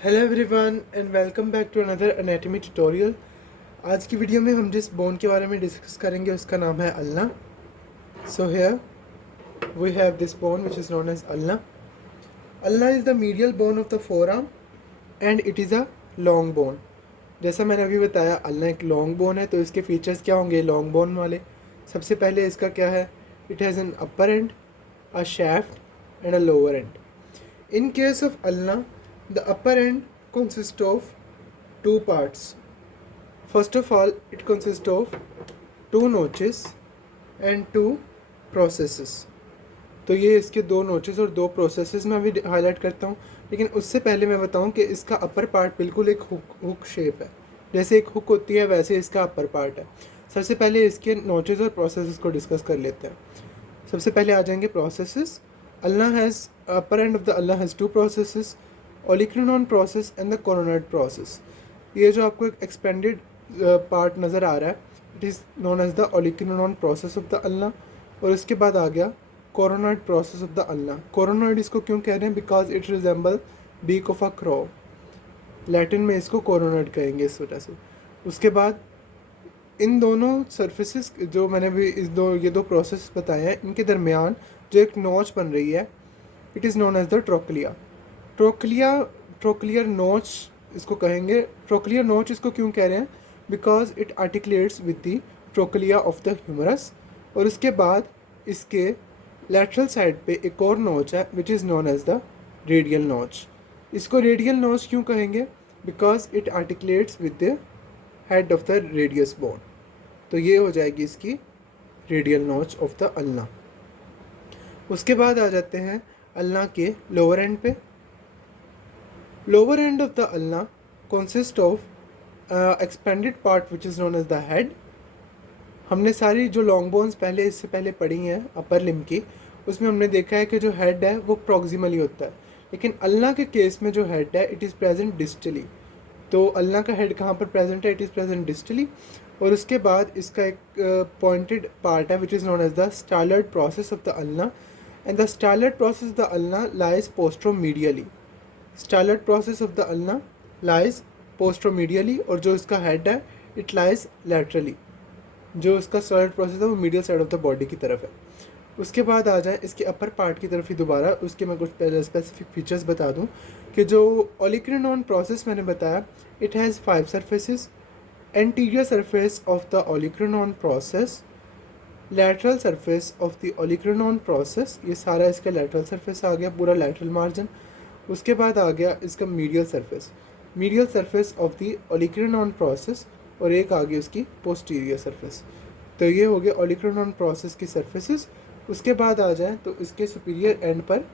Hello everyone and welcome back to another anatomy tutorial. आज की video में हम जिस बोन के बारे में डिस्कस करेंगे उसका नाम है ulna. So here we have this bone which is known as ulna. Ulna is the medial bone of the forearm and it is a long bone. जैसा मैंने अभी बताया अल्ना एक लॉन्ग बोन है, तो इसके फीचर्स क्या होंगे लॉन्ग बोन वाले। सबसे पहले इसका क्या है, it has an upper and, a shaft and a lower end. In case of ulna, the upper end consists of two parts. First of all, it consists of two notches and two processes. तो ये इसके दो notches और दो processes मैं अभी highlight करता हूँ, लेकिन उससे पहले मैं बताऊँ कि इसका अपर पार्ट बिल्कुल एक हुक शेप है। जैसे एक हुक होती है वैसे इसका अपर पार्ट है। सबसे पहले इसके नोचेस और प्रोसेसेस को डिस्कस कर लेते हैं। सबसे पहले आ जाएंगे processes. Ulna has upper end of the ulna has two processes, olecranon process and the coronoid process. ये जो आपको एक एक्सपेंडेड पार्ट नज़र आ रहा है, it is known as the olecranon process of the ulna. और इसके बाद आ गया coronoid process of the ulna. Coronoid इसको क्यों कह रहे हैं, because it resemble beak of a crow. Latin में इसको कोरोनॉइड कहेंगे इस वजह से। उसके बाद इन दोनों सर्फेसिस जो मैंने भी ये दो प्रोसेस बताए हैं, इनके दरमियान जो एक नोच बन रही है, it is known as the trochlea. Trochlea trochlear notch इसको कहेंगे। ट्रोक्लियर नोच इसको क्यों कह रहे हैं, because it articulates with the trochlea of the humerus. और उसके बाद इसके लेटरल साइड पे एक और नोच है which is known as the radial notch. इसको रेडियल नोच क्यों कहेंगे, because it articulates with the head of the radius bone. तो ये हो जाएगी इसकी रेडियल नोच ऑफ द अल्ना। उसके बाद आ जाते हैं अल्ना के लोअर एंड पे। Lower end of the ulna consist of expanded part which is known as the head. हमने सारी जो लॉन्ग बोन्स पहले इससे पहले पढ़ी हैं अपर लिम्ब की, उसमें हमने देखा है कि जो हेड है वो प्रॉक्सिमली होता है, लेकिन अल्ना के केस में जो हेड है इट इज़ प्रेजेंट डिस्टली। तो अल्ना का हेड कहाँ पर प्रेजेंट है, इट इज़ प्रेजेंट डिस्टली। और उसके बाद इसका एक पॉइंटेड पार्ट है which is known as the styloid process of the ulna, and the styloid process of the ulna lies posteromedially. Styloid process of the ulna lies posteromedially, और जो इसका head है इट लाइज लैटरली। जो इसका स्टाइलर्ड process है वो medial side of the body की तरफ है। उसके बाद आ जाए इसके अपर पार्ट की तरफ ही दोबारा, उसके मैं कुछ पहले स्पेसिफिक फीचर्स बता दूं कि जो ओलिक्रिनॉन प्रोसेस मैंने बताया, it has 5 surfaces. Anterior surface of the olecranon process, lateral surface of the olecranon process, ये सारा इसका लैटरल सरफेस आ गया, पूरा लैटरल मार्जिन। उसके बाद आ गया इसका medial surface of the olecranon process, और एक आ गई उसकी पोस्टीरियर सरफेस। तो ये हो गया ओलिक्रिनॉन प्रोसेस की सर्फेसिस। उसके बाद आ जाए तो इसके सुपीरियर एंड पर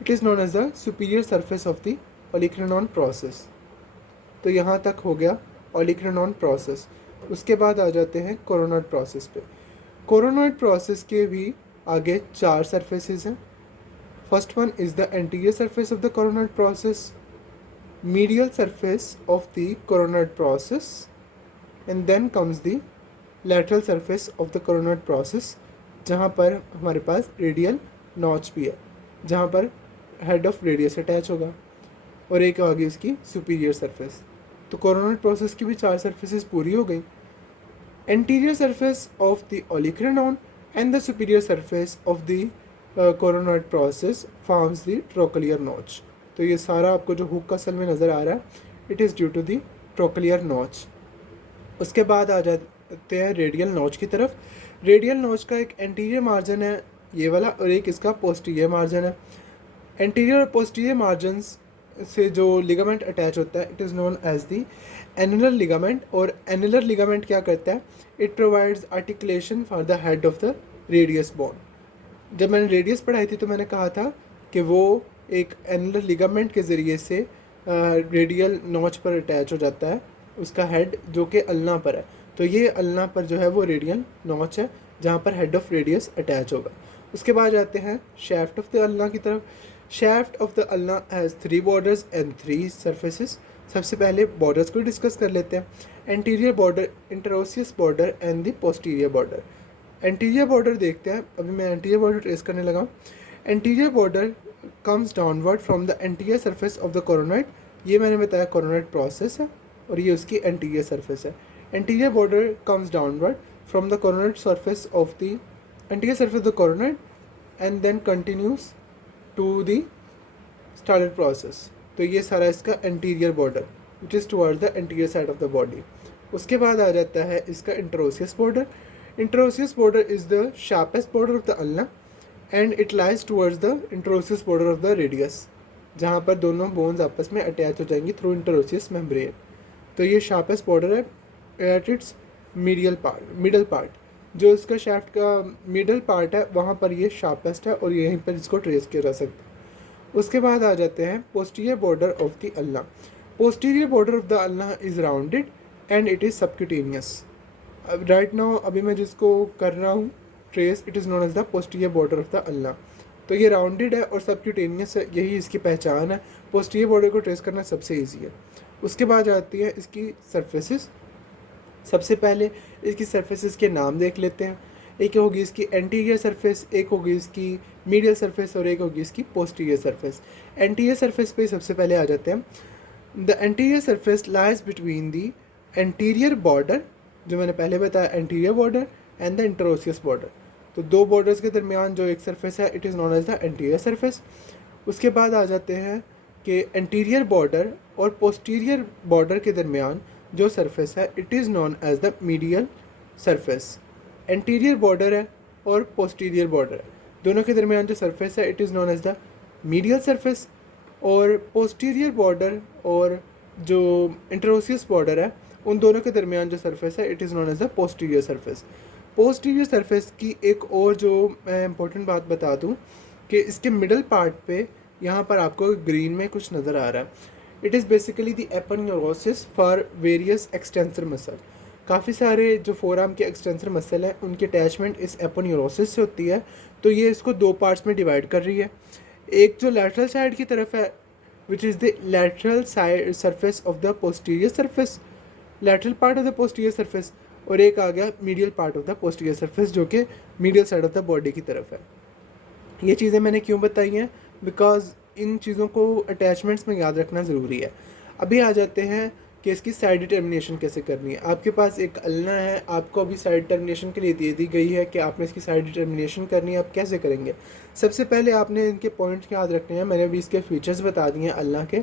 it is known as the superior surface of the olecranon process. तो यहाँ तक हो गया ओलिक्रिनॉन प्रोसेस। उसके बाद आ जाते हैं कोरोनॉइड प्रोसेस पे। कोरोनॉइड प्रोसेस के भी आगे 4 सरफेसेस हैं। First one is the anterior surface of the coronoid process, medial surface of the coronoid process, and then comes the lateral surface of the coronoid process, जहाँ पर हमारे पास radial notch भी है, जहाँ पर हेड ऑफ रेडियस अटैच होगा, और एक आ गई इसकी सुपीरियर सरफेस। तो कोरोनॉइड प्रोसेस की भी 4 सर्फेसेस पूरी हो गई। Anterior surface of the olecranon and the superior surface of the coronoid process forms the trochlear notch. तो ये सारा आपको जो हुक का सल में नज़र आ रहा है, it is due to the trochlear notch. उसके बाद आ जाते हैं रेडियल नॉच की तरफ। रेडियल नॉच का एक एंटीरियर मार्जिन है ये वाला, और एक इसका पोस्टीरियर मार्जिन है। एंटीरियर और पोस्टीरियर मार्जिन से जो लिगामेंट अटैच होता है, it is known as the annular ligament. और एनुलर लिगामेंट क्या करता है, it provides articulation for the head of the radius bone. जब मैंने रेडियस पढ़ाई थी तो मैंने कहा था कि वो एक एनुलर लिगामेंट के ज़रिए से रेडियल नॉच पर अटैच हो जाता है, उसका हेड जो कि अल्ना पर है। तो ये अल्ना पर जो है वो रेडियल नॉच है, जहाँ पर हेड ऑफ रेडियस अटैच होगा। उसके बाद जाते हैं शैफ्ट ऑफ द अल्ना की तरफ। Shaft of the ulna has 3 borders and 3 surfaces. सबसे पहले बॉर्डर्स को डिस्कस कर लेते हैं। Anterior border, interosseous border and the posterior border. Anterior border देखते हैं, अभी मैं एंटीरियर बॉर्डर ट्रेस करने लगा। Anterior border comes downward from the anterior surface of the coronoid ये मैंने बताया कोरोनट प्रोसेस है और ये उसकी एंटीरियर सरफेस है। Anterior border comes downward from the coronoid surface of the anterior surface of the coronoid and then continues to the started process. तो ये सारा इसका anterior border which is toward the anterior side of the body. उसके बाद आ जाता है इसका interosseous border. Interosseous border is the sharpest border of the ulna and it lies towards the interosseous border of the radius, जहाँ पर दोनों bones आपस में अटैच हो जाएंगी थ्रू इंटरोसियस मेम्ब्रेन। तो ये शार्पेस्ट बॉर्डर है एट इट्स मिडल पार्ट। जो इसका शाफ्ट का मिडल पार्ट है वहाँ पर ये शार्पेस्ट है और यहीं पर इसको ट्रेस किया जा सकता है। उसके बाद आ जाते हैं posterior border of the ulna. Posterior border of the ulna is rounded and it is subcutaneous. अब राइट नाउ अभी मैं जिसको कर रहा हूँ trace, it is known as the posterior border of the ulna. तो ये राउंडेड है और सबक्यूटेनियस है, यही इसकी पहचान है। पोस्टीरियर बॉर्डर को ट्रेस करना सबसे ईजी है। उसके बाद आती है इसकी सरफेसेस। सबसे पहले इसकी सरफेसेस के नाम देख लेते हैं। एक होगी इसकी एंटीरियर सरफेस, एक होगी इसकी मीडियल सरफेस और एक होगी इसकी पोस्टीरियर सरफेस। एंटीरियर सरफेस पे सबसे पहले आ जाते हैं। The anterior surface lies between the anterior border, जो मैंने पहले बताया anterior border and the interosseous border. तो दो बॉर्डर्स के दरमियान जो एक सरफेस है it is known as the anterior surface. उसके बाद आ जाते हैं कि एंटीरियर बॉर्डर और पोस्टीरियर बॉर्डर के दरमियान जो सरफेस है it is known as the medial surface. Anterior border है और पोस्टीरियर बॉर्डर है, दोनों के दरमियान जो सरफेस है it is known as the medial surface. और पोस्टीरियर बॉर्डर और जो इंटरोसियस बॉर्डर है उन दोनों के दरमियान जो सरफेस है it is known as the posterior surface. Posterior surface की एक और जो मैं इम्पोर्टेंट बात बता दूं कि इसके मिडल पार्ट पे यहाँ पर आपको ग्रीन में कुछ नज़र आ रहा है। It is basically the aponeurosis for various extensor muscle. काफ़ी सारे जो फोरआर्म के एक्सटेंसर मसल हैं उनकी अटैचमेंट इस एपोन्यूरोसिस से होती है। तो ये इसको दो पार्ट्स में डिवाइड कर रही है। एक जो लैटरल साइड की तरफ है which is the lateral side surface of the posterior surface, lateral part of the posterior surface, और एक आ गया medial part of the posterior surface जो कि medial side of the body की तरफ है। ये चीज़ें मैंने क्यों बताई हैं, बिकॉज इन चीज़ों को अटैचमेंट्स में याद रखना ज़रूरी है। अभी आ जाते हैं कि इसकी साइड डिटर्मिनेशन कैसे करनी है। आपके पास एक अल्ना है, आपको अभी साइड डिटर्मिनेशन के लिए दे दी गई है कि आपने इसकी साइड डिटर्मिनेशन करनी है। आप कैसे करेंगे? सबसे पहले आपने इनके पॉइंट्स याद रखने हैं। मैंने अभी इसके फीचर्स बता दिए हैं अल्लाह के।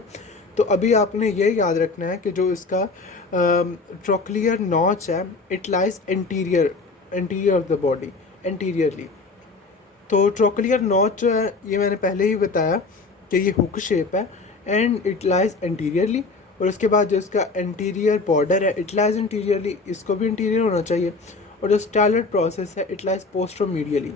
तो अभी आपने ये याद रखना है कि जो इसका ट्रोक्लियर नॉच है it lies anterior of the body, anteriorly. तो ट्रोक्लियर नॉच जो है ये मैंने पहले ही बताया कि ये हुक शेप है एंड इट लाइज एंटीरियरली। और उसके बाद जो इसका एंटीरियर बॉर्डर है इट लाइज इंटीरियरली, इसको भी इंटीरियर होना चाहिए। और जो स्टाइलड प्रोसेस है it lies posteromedially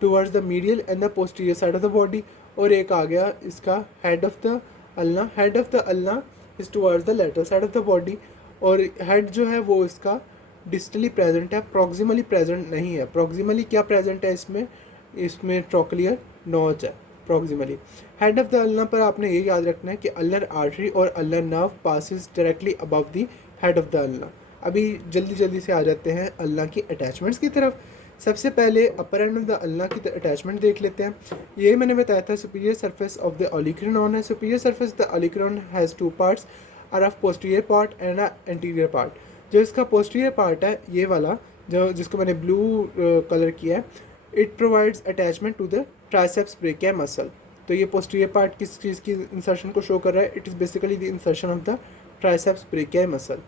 towards the medial and the posterior side of the body. और एक आ गया इसका head of the ulna. Head of the ulna is towards the lateral side of the body. और head जो है वो इसका डिस्टली प्रेजेंट है, प्रॉक्सिमली प्रेजेंट नहीं है। प्रॉक्सिमली क्या प्रेजेंट है इसमें ट्रोक्लियर नॉच है proximally. Head of the ulna पर आपने ये याद रखना है कि अल्नर आर्टरी और ulnar nerve passes directly above the head of the ulna. अभी जल्दी से आ जाते हैं अल्ना की अटैचमेंट्स की तरफ। सबसे पहले upper end of the ulna की अटैचमेंट देख लेते हैं। ये मैंने बताया था superior surface of the olecranon है। Superior surface the olecranon has two parts are of posterior part and anterior part. जो इसका पोस्टीरियर पार्ट है ये वाला जो जिसको मैंने ब्लू कलर किया है, it provides attachment to the triceps brachii muscle. तो ये पोस्टीरियर पार्ट किस चीज़ की इंसर्शन को शो कर रहा है? It is basically the insertion of the triceps brachii muscle.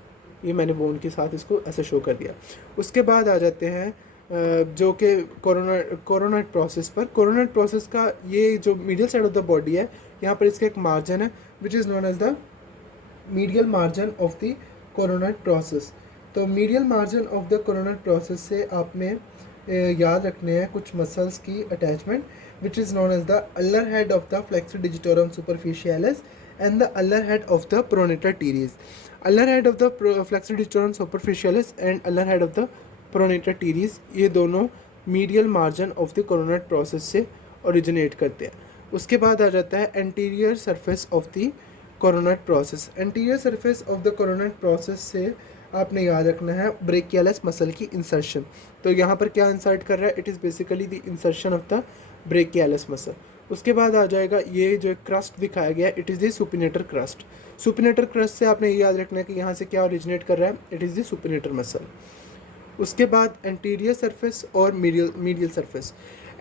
ये मैंने बोन के साथ इसको ऐसे शो कर दिया। उसके बाद आ जाते हैं जो कि कोरोनट प्रोसेस पर। कोरोनट प्रोसेस का ये जो medial side of the body है यहाँ पर इसका एक मार्जिन है which is known as the medial margin of the coronoid process. तो medial margin of the coronoid process से आपने याद रखने हैं कुछ मसल्स की attachment which is known as the ulnar head of the flexor digitorum superficialis and the ulnar head of the pronator teres. Ulnar head of the flexor digitorum superficialis and ulnar head of the pronator teres, ये दोनों medial margin of the coronoid process से originate करते हैं। उसके बाद आ जाता है anterior surface of the coronoid process. Anterior surface of the coronoid process से आपने याद रखना है ब्रेकियालिस मसल की इंसर्शन। तो यहाँ पर क्या इंसर्ट कर रहा है? It is basically the insertion of the brachialis muscle. उसके बाद आ जाएगा ये जो क्रस्ट दिखाया गया, it is the supinator crust. Supinator crust से आपने ये याद रखना है कि यहाँ से क्या ओरिजिनेट कर रहा है, it is the supinator muscle. उसके बाद एंटीरियर सरफेस और मीडियल सरफेस।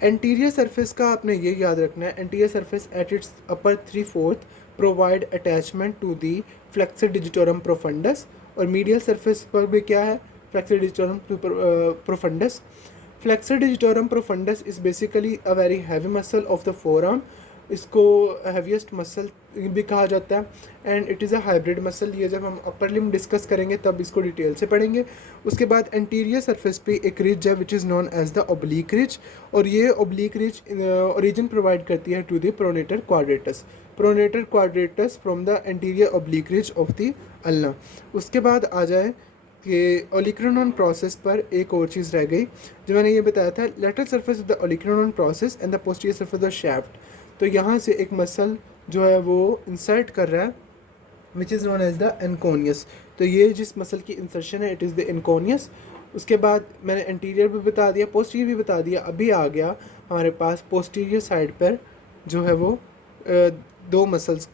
एंटीरियर सरफेस का आपने ये याद रखना है, anterior surface at its upper 3/4 provide attachment to the flexor digitorum profundus, और मीडियल सरफेस पर भी क्या है, flexor digitorum profundus. Flexor digitorum profundus is basically a very heavy muscle of the forearm, इसको हैवीएस्ट मसल भी कहा जाता है and it is a hybrid muscle. ये जब हम अपर लिम डिस्कस करेंगे तब इसको डिटेल से पढ़ेंगे। उसके बाद एंटीरियर सरफेस पे एक रिज है which is known as the oblique ridge, और ये ओब्लीक रिज ओरिजिन प्रोवाइड करती है to the pronator quadratus from the anterior oblique ridge of the ulna. उसके बाद आ जाए कि ओलिक्रोनॉन प्रोसेस पर एक और चीज़ रह गई जो मैंने ये बताया था, lateral surface of the olecranon process and the posterior surface of shaft. तो यहाँ से एक मसल जो है वो इंसर्ट कर रहा है which is known as the anconeus. तो ये जिस मसल की इंसर्शन है इट इज़ द एनकोनियस। उसके बाद मैंने एंटीरियर भी बता दिया, पोस्टीरियर भी बता दिया। अभी आ गया हमारे पास पोस्टीरियर साइड पर जो है वो दो मसल्स,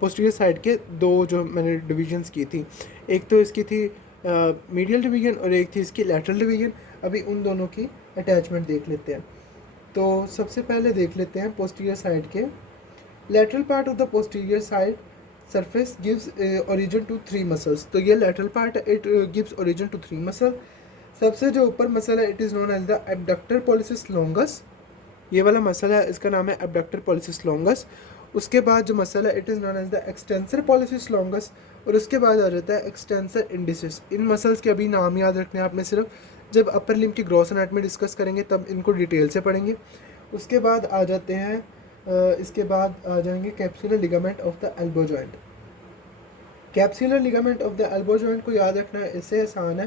पोस्टीरियर साइड के दो जो मैंने डिविजन्स की थी, एक तो इसकी थी मीडियल डिवीजन और एक थी इसकी लैटरल डिवीजन। अभी उन दोनों की अटैचमेंट देख लेते हैं। तो सबसे पहले देख लेते हैं पोस्टीरियर साइड के। Lateral part of the posterior side surface gives origin to 3 muscles. तो ये lateral part it gives origin to 3 muscle. सबसे जो ऊपर मसल है it is known as the abductor pollicis longus, ये वाला मसल है इसका नाम है एब्डक्टर पॉलिसिस लॉन्गस। उसके बाद जो मसल है it is known as the extensor pollicis longus, और उसके बाद आ जाता है एक्सटेंसर इंडिसिस। इन मसल्स के अभी नाम याद रखने हैं आपने सिर्फ, जब अपर लिम्ब की ग्रॉस एनाटमी डिस्कस करेंगे तब इनको डिटेल से पढ़ेंगे। उसके बाद आ जाते हैं इसके बाद आ जाएंगे capsular ligament of the elbow joint. Capsular ligament of the elbow joint को याद रखना इससे आसान है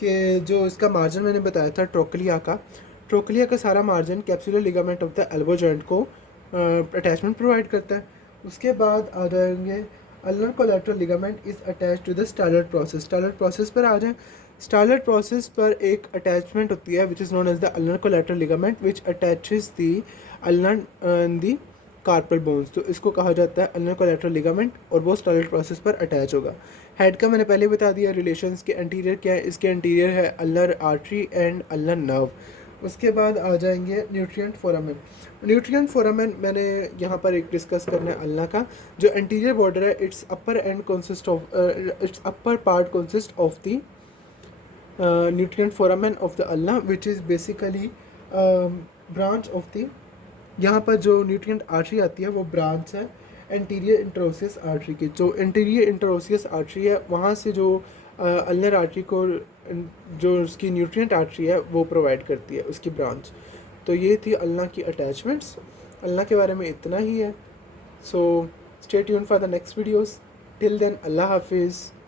कि जो इसका मार्जिन मैंने बताया था ट्रोकलिया का सारा margin capsular ligament of the elbow joint को अटैचमेंट प्रोवाइड करता है। उसके बाद आ जाएंगे ulnar collateral ligament is attach to the styloid process पर आ जाए। स्टार्लर प्रोसेस पर एक अटैचमेंट होती है which is known as the ulnar collateral ligament which attaches the ulnar in the carpal bones. तो इसको कहा जाता है अल्नर कोलैटरल लिगामेंट, और वो स्टार्लर प्रोसेस पर अटैच होगा। हेड का मैंने पहले बता दिया रिलेशंस के। एंटीरियर क्या है, इसके एंटीरियर है ulnar artery and ulnar nerve. उसके बाद आ जाएंगे न्यूट्रिएंट फोरामेन मैंने यहाँ पर एक डिस्कस करना है अल्ना का। जो एंटीरियर बॉर्डर है it's upper part consist of the nutrient foramen of the ulna which is basically branch of the, यहाँ पर जो न्यूट्रिएंट आर्टरी आती है वो ब्रांच है एंटीरियर इंटरोसियस आर्टरी की। जो एंटीरियर इंटरोसियस आर्टरी है वहाँ से जो अल्नर आर्टरी को जो उसकी न्यूट्रिएंट आर्टरी है वो प्रोवाइड करती है उसकी ब्रांच। तो ये थी अल्ना की अटैचमेंट्स। अल्ना के बारे में इतना ही है। So stay tuned for the next videos. Till then अल्लाह हाफिज़।